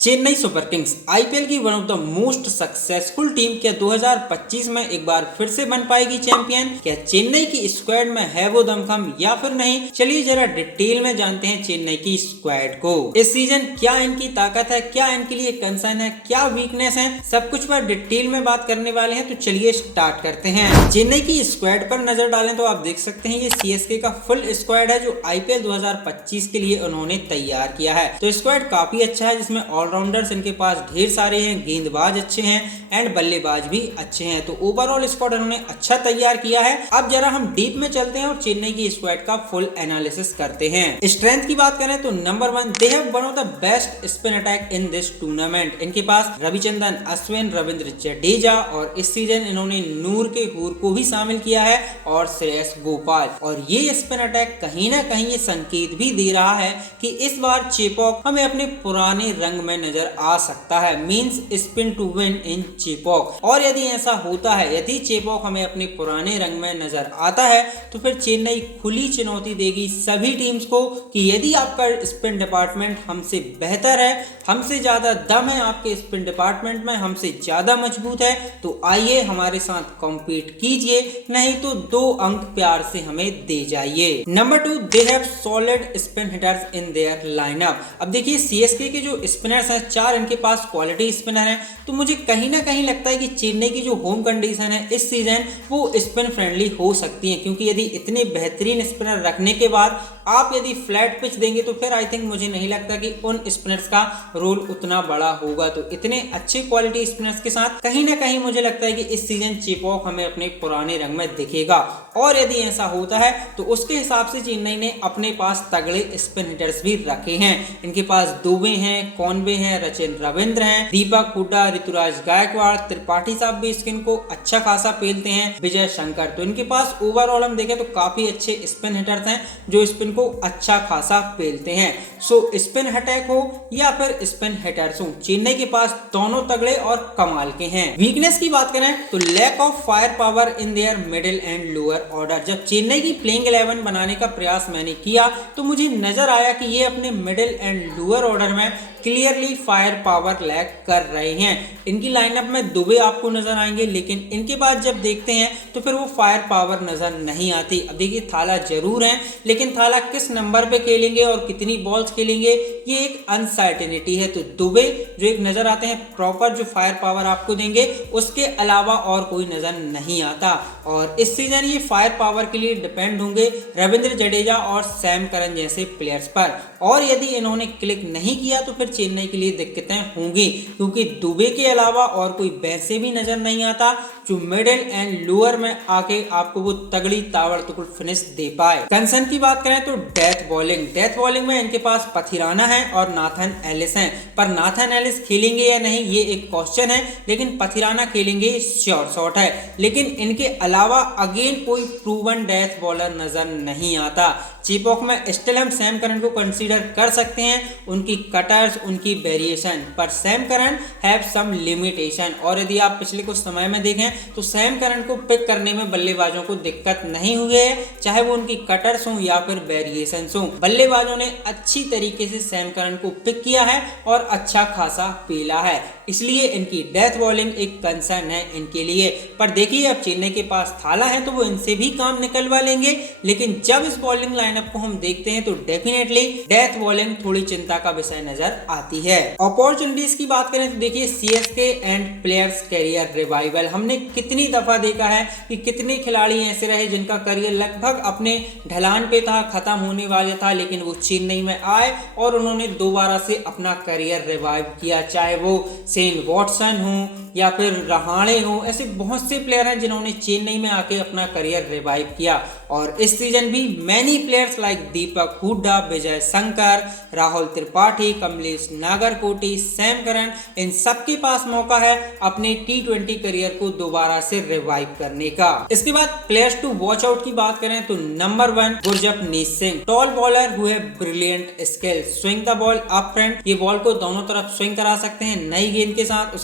Chennai super Kings IPL की one of the most successful team क्या 2025 में एक बार फिर से बन पाएगी चैंपियन? क्या चेन्नई की स्क्वाड में है वो दमखम या फिर नहीं? चलिए जरा डिटेल में जानते हैं चेन्नई की स्क्वाड को। इस सीजन क्या इनकी ताकत है, क्या इनके लिए कंसर्न है, क्या वीकनेस है, सब कुछ पर डिटेल में बात करने वाले हैं। तो चलिए स्टार्ट करते हैं। चेन्नई की स्क्वाड पर नजर डालें तो आप देख सकते हैं ये सीएसके का फुल स्क्वाड है जो आईपीएल 2025 के लिए उन्होंने तैयार किया है। तो स्क्वाड काफी अच्छा है जिसमें ऑलराउंडर्स इनके पास ढेर सारे हैं, गेंदबाज अच्छे हैं एंड बल्लेबाज भी अच्छे हैं। तो ओवरऑल स्क्वाड उन्होंने अच्छा तैयार किया है। अब जरा हम डीप में चलते हैं और चेन्नई की स्क्वाड का फुल एनालिसिस करते हैं। स्ट्रेंथ की बात करें तो number 1 they have one of the best spin attack in this tournament. इनके पास रविचंद्रन अश्विन, रविंद्र जडेजा और इस सीजन इन्होंने नूर के हूर को भी शामिल किया है और श्रेयस गोपाल। और ये स्पिन अटैक कहीं ना कहीं ये संकेत भी दे रहा है कि इस बार चेपॉक हमें अपने पुराने रंग में नजर आ सकता है। Means spin to win in Chepauk. और यदि ऐसा होता है, यदि चेपॉक हमें अपने पुराने रंग में नजर आता है तो फिर चेन्नई खुली चुनौती देगी सभी टीम्स को कि यदि आपका स्पिन डिपार्टमेंट हमसे बेहतर है, हमसे ज्यादा दम है आपके स्पिन डिपार्टमेंट में, हमसे ज्यादा मजबूत है, तो आइए हमारे साथ कॉम्पीट कीजिए, नहीं तो 2 अंक प्यार से हमें दे जाइए। Number 2 they have solid spin hitters in their lineup. अब देखिए सीएसके के जो स्पिनर्स हैं, 4 इनके पास क्वालिटी स्पिनर हैं। तो मुझे कहीं ना कहीं लगता है कि चेन्नई की जो होम कंडीशन है इस सीजन वो स्पिन फ्रेंडली हो सकती है, क्योंकि यदि इतने बेहतरीन स्पिनर रखने के बाद आप यदि फ्लैट पिच देंगे तो फिर आई थिंक मुझे नहीं लगता कि उन स्पिनर्स का रोल उतना बड़ा होगा। तो इतने अच्छे क्वालिटी स्पिनर्स के साथ कहीं ना कहीं मुझे लगता है कि इस सीजन चेपॉक हमें अपने पुराने रंग में दिखेगा। और यदि ऐसा होता है तो उसके हिसाब से चेन्नई ने अपने पास तगड़े स्पिन हिटर्स भी रखे हैं। इनके पास दुबे हैं, कॉनवे हैं, रचिन रविंद्र हैं, दीपक हुड्डा, ऋतुराज गायकवाड़, त्रिपाठी साहब भी स्पिन को अच्छा खासा पेलते हैं, विजय शंकर। तो इनके पास ओवरऑल हम देखें तो काफी अच्छे स्पिन हिटर्स हैं जो स्पिन को अच्छा खासा पेलते हैं। सो स्पिन अटैक हो या फिर स्पिन हिटर्स हो, चेन्नई के पास दोनों तगड़े और कमाल के हैं। वीकनेस की बात करें तो lack of fire power in their middle and lower order. जब चेन्नई की प्लेइंग 11 बनाने का प्रयास मैंने किया तो मुझे नजर आया कि ये अपने मिडिल एंड लोअर ऑर्डर में क्लियरली फायर पावर लैक कर रहे हैं। इनकी लाइनअप में दुबे आपको नजर आएंगे, लेकिन इनके बाद जब देखते हैं तो फिर वो फायर पावर नजर नहीं आती। अब देखिए थाला जरूर है, लेकिन थाला किस नंबर पे खेलेंगे और कितनी बॉल्स खेलेंगे ये एक अनसर्टेनिटी है। तो दुबे जो एक नजर आते हैं प्रॉपर जो फायर पावर आपको देंगे, उसके अलावा और कोई नजर नहीं आता। और इस सीजन ये फायर पावर के लिए डिपेंड होंगे रविंद्र जडेजा और सैम करन जैसे प्लेयर्स पर। और यदि इन्होंने क्लिक नहीं किया तो फिर चेन्नई के लिए दिक्कतें होंगी, क्योंकि दुबे के अलावा और कोई वैसे भी नजर नहीं आता जो मिडिल एंड लोअर में आके आपको वो तगड़ी ताबड़तोड़ फिनिश दे पाए। कंसर्न की बात करें तो डेथ बॉलिंग में इनके पास पथिराना है और नाथन एलिस हैं। पर नाथन एलिस खेलेंगे या नहीं ये एक क्वेश्चन है, लेकिन पथिराना खेलेंगे श्योर शॉट है। लेकिन इनके अलावा अगेन कोई प्रूवन डेथ बॉलर नजर नहीं आता। चेपॉक में स्टिल हम सैम करन को कंसीडर कर सकते हैं, उनकी कटर्स, उनकी वेरिएशन, पर Sam Curran have some limitation. और यदि आप पिछले कुछ समय में देखें तो सैम करन को पिक करने में बल्लेबाजों को दिक्कत नहीं हुई है, चाहे वो उनकी कटर्स हो या फिर वेरिएशन हो। बल्लेबाजों ने अच्छी तरीके से सैम करन को पिक किया है और अच्छा खासा पेला है, इसलिए इनकी डेथ बॉलिंग एक कंसर्न है इनके लिए। पर देखिए अब चेन्नई के पास थाला है तो वो इनसे भी काम निकलवा लेंगे, लेकिन जब इस बॉलिंग लाइनअप को हम देखते हैं तो डेफिनेटली डेथ बॉलिंग थोड़ी चिंता का विषय नजर आती है। अपॉर्चुनिटीज की बात करें तो देखिए CSK and players career revival. हमने कितनी दफा देखा है कि कितने खिलाड़ी ऐसे रहे जिनका करियर लगभग अपने ढलान पे था, खत्म होने वाला था, लेकिन वो चेन्नई में आए और उन्होंने दोबारा से अपना करियर रिवाइव किया। चाहे वो शेन वॉटसन हो या फिर रहाणे हो, ऐसे बहुत से प्लेयर हैं जिन्होंने चेन्नई में आके अपना करियर रिवाइव किया। और इस सीजन भी मैनी प्लेयर्स लाइक दीपक हुड्डा, विजय शंकर, राहुल त्रिपाठी, कमलेश नागरकोटी, सैम करन, इन सबके पास मौका है अपने टी20 करियर को दोबारा से रिवाइव करने का। इसके बाद प्लेयर्स टू वॉच आउट की बात करें तो number 1 Gurjapneet Singh, tall bowler who have brilliant skill, swing the ball up front. ये बॉल को दोनों तरफ स्विंग करा सकते हैं नई गेंद के साथ।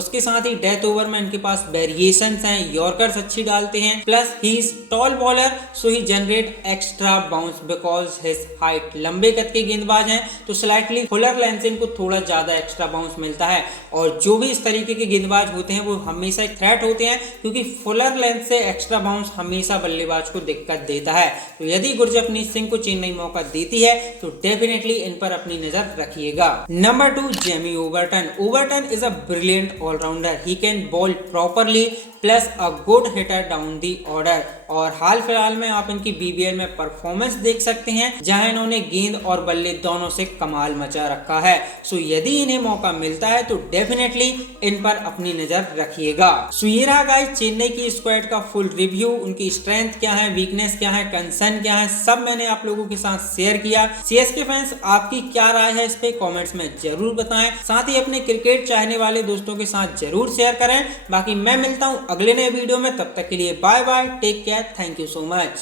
उसके साथ ही डेथ ओवर में इनके पास वेरिएशंस हैं, यॉर्कर्स अच्छी डालते हैं, plus he is tall bowler so he generate extra bounce because his height. लंबे कद के गेंदबाज हैं तो स्लाइटली फुलर फुलर लेंथ से इनको थोड़ा ज्यादा एक्स्ट्रा बाउंस मिलता है। और जो भी इस तरीके के गेंदबाज होते हैं वो हमेशा एक थ्रेट होते हैं, क्योंकि फुलर लेंथ से एक्स्ट्रा बाउंस हमेशा बल्लेबाज को दिक्कत देता है। तो यदि गुरजपनीत सिंह को चेन्नई मौका देती है तो डेफिनेटली इन पर अपनी नजर रखिएगा। Number 2, Jamie Overton. Overton is a brilliant allrounder, he can bowl properly plus a good hitter down the order. और हाल फिलहाल में आप इनकी बीबीएल में परफॉर्मेंस देख सकते हैं, जहां इन्होंने गेंद और बल्ले दोनों से कमाल मचा रखा है। सो यदि इन्हें मौका मिलता है तो डेफिनेटली इन पर अपनी नजर रखिएगा। सो ये रहा गाइस चेन्नई की स्क्वाड का फुल रिव्यू। उनकी स्ट्रेंथ क्या है, वीकनेस क्या है, कंसर्न क्या है, सब मैंने आप लोगों के साथ शेयर किया। सीएसके फैंस आपकी क्या राय है इस पे कमेंट्स में जरूर बताएं। साथ ही अपने क्रिकेट चाहने वाले दोस्तों के साथ जरूर शेयर करें। बाकी मैं मिलता हूं अगले नए वीडियो में, तब तक के लिए bye bye, take care, thank you so much.